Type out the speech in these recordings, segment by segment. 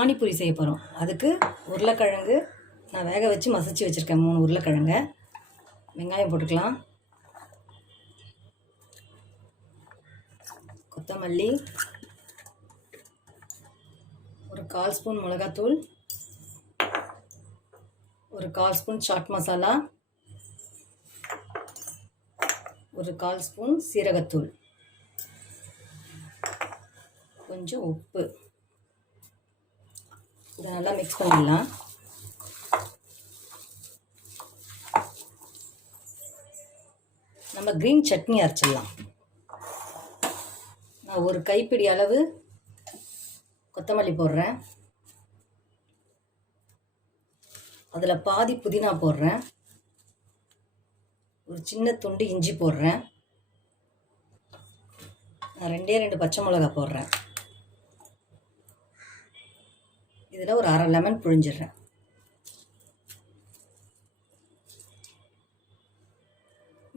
பானிபூரி செய்ய போகிறோம். அதுக்கு உருளைக்கிழங்கு நான் வேக வச்சு மசிச்சு வச்சுருக்கேன். 3 உருளைக்கிழங்க. வெங்காயம் போட்டுக்கலாம். கொத்தமல்லி, ஒரு 1/4 ஸ்பூன் மிளகாத்தூள், ஒரு 1/4 ஸ்பூன் சாட் மசாலா, ஒரு 1/4 ஸ்பூன் சீரகத்தூள், கொஞ்சம் உப்பு. இதை நல்லா மிக்ஸ் பண்ணிடலாம். நம்ம க்ரீன் சட்னி அரைச்சிடலாம். நான் ஒரு கைப்பிடி அளவு கொத்தமல்லி போடுறேன். அதில் பாதி புதினா போடுறேன். ஒரு சின்ன துண்டு இஞ்சி போடுறேன். நான் 2 பச்சை மிளகாய் போடுறேன். இதில் ஒரு அரை லெமன் புழிஞ்சிடுறேன்.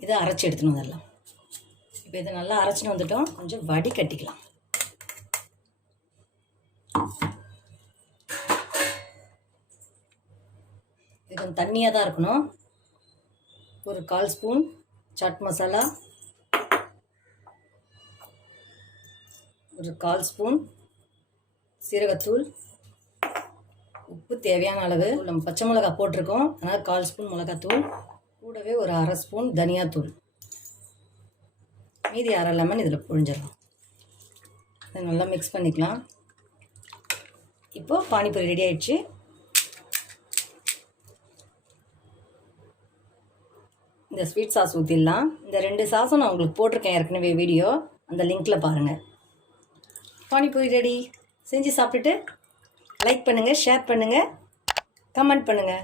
இதை அரைச்சி எடுத்துன்னு வந்துடலாம். இப்போ இதை நல்லா அரைச்சின்னு வந்துட்டோம். கொஞ்சம் வடி கட்டிக்கலாம். இது கொஞ்சம் தண்ணியாக தான் இருக்கணும். ஒரு 1/4 ஸ்பூன் சாட் மசாலா, ஒரு 1/4 ஸ்பூன் சீரகத்தூள், உப்பு தேவையான அளவு. நம்ம பச்சை மிளகாய் போட்டிருக்கோம், அதனால் 1/4 ஸ்பூன் மிளகாத்தூள், கூடவே ஒரு அரை ஸ்பூன் தனியாத்தூள், மீதி அரை லெமன் இதில் புழிஞ்சிடலாம். இதை நல்லா மிக்ஸ் பண்ணிக்கலாம். இப்போது பானிபூரி ரெடி ஆயிடுச்சு. இந்த ஸ்வீட் சாஸ் ஊற்றிடலாம். இந்த 2 சாஸும் நான் உங்களுக்கு போட்டிருக்கேன் ஏற்கனவே வீடியோ, அந்த லிங்க்கில் பாருங்கள். பானிபூரி ரெடி. செஞ்சு சாப்பிட்டுட்டு லைக் பண்ணுங்கள், ஷேர் பண்ணுங்கள், கமெண்ட் பண்ணுங்கள்.